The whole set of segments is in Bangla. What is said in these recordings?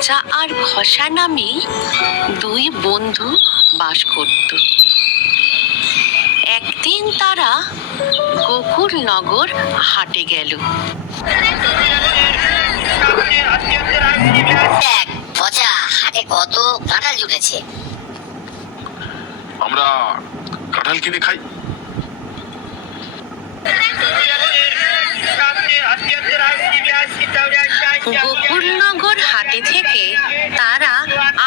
পচা আর ঘষা নামে দুই বন্ধু বাস করত। একদিন তারা গোকুলনগর হাটে গেল। পচা, হাটে কত কাঁঠাল জুটেছে। আমরা কাঁঠাল কিনে খাই। গোকুলনগর হাটে থেকে তারা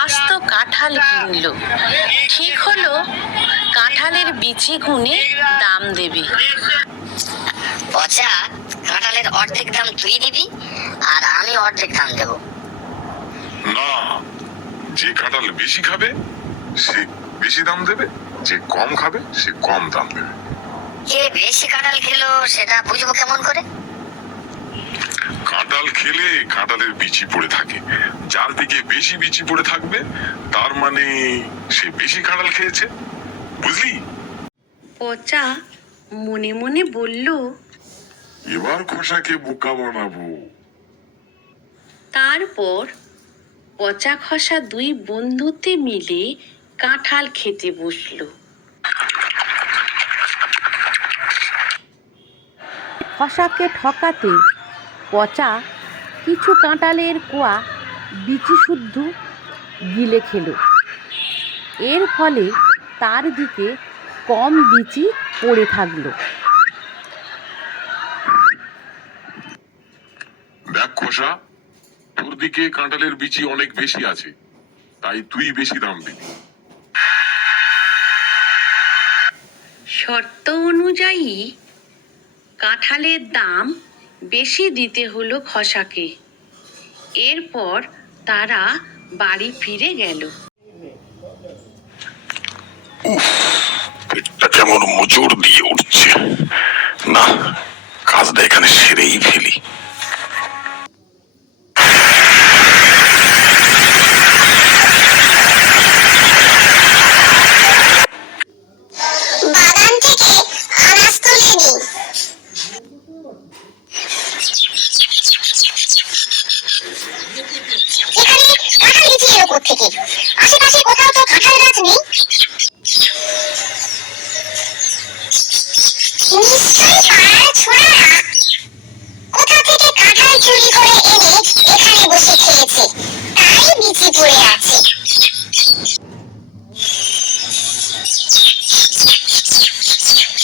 আস্ত কাঁঠাল কিনল। ঠিক হলো কাঁঠালের বিচি গুনে দাম দেবে। পচা, কাঁঠালের অর্ধেক দাম তুই দিবি আর আমি অর্ধেক দাম দেব। না, যে কাঁঠাল বেশি খাবে সে বেশি দাম দেবে, যে কম খাবে সে কম দাম দেবে। কে বেশি কাঁঠাল খেলো সেটা বুঝবো কেমন করে? কাঁঠাল খেলে কাঁঠালের বিচি পড়ে থাকে, যার দিকে বেশি বিচি পড়ে থাকবে তার মানে সে বেশি কাঁঠাল খেয়েছে, বুঝলি? পচা মনে মনে বলল, এবার খোসাকে বোকা বানাবো। তারপর পচা খসা দুই বন্ধুতে মিলে কাঁঠাল খেতে বসলো। খসাকে ঠকাতে পচা কিছু কাঁঠালের কোয়া বিচি শুদ্ধ গিলে খেল। এর ফলে তার দিকে কম বিচি পড়ে থাকলো। দেখ খোসা, তোর দিকে কাঁঠালের বিচি অনেক বেশি আছে, তাই তুই বেশি দাম দিবি। শর্ত অনুযায়ী কাঁঠালের দাম বেশি দিতে হলো খসাকে। এরপর তারা বাড়ি ফিরে গেল। পেটটা কেমন মোচড় দিয়ে উঠছে, না কাজটা এখানে সেরেই ফেলি। বাগান থেকে আনাজ তুলে নিই। এখানে কাঁঠাল লিচি এলো কোত্থেকে? আশেপাশে কোথাও তো কাঁঠাল গাছ নেই। নিশ্চয়ই পাড়ার ছোড়ারা কোথা থেকে কাঁঠাল চুরি করে এনে এখানে বসে খেয়েছে, তাই বিচি পড়ে আছে।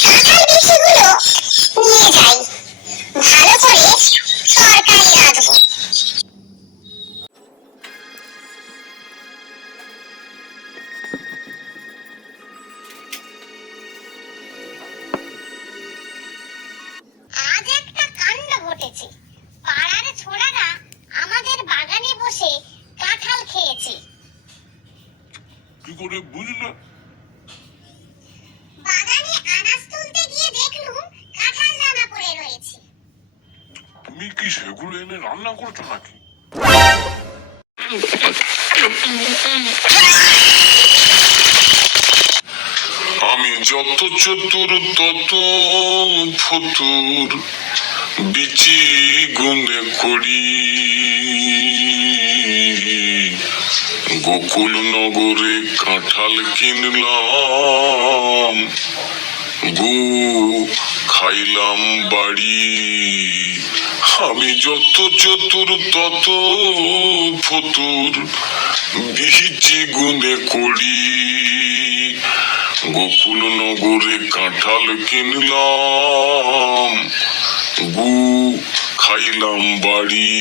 কাঁঠাল বিচিগুলো নিয়ে যাই, ভালো করে তরকারি রাঁধবো। আজ একটা কাণ্ড ঘটেছে। পাড়ার ছোড়ারা আমাদের বাগানে বসে কাঁঠাল খেয়েছে। কি করে বুঝলে? বাগানে আনাজ তুলতে গিয়ে দেখলুম কাঁঠাল দানা পড়ে রয়েছে। তুমি কি সেগুলো এনে রান্না করছো নাকি? আমি যত চতুর তত ফতুর, বিচি গুনে করি। গোকুল নগরে কাঁঠাল কিনলাম, গু খাইলাম বাড়ি। আমি যত চতুর তত ফতুর, বিচি গুনে করি। গোকুল নগরে কাঁঠাল কিনলাম, গু খাইলাম বাড়ি।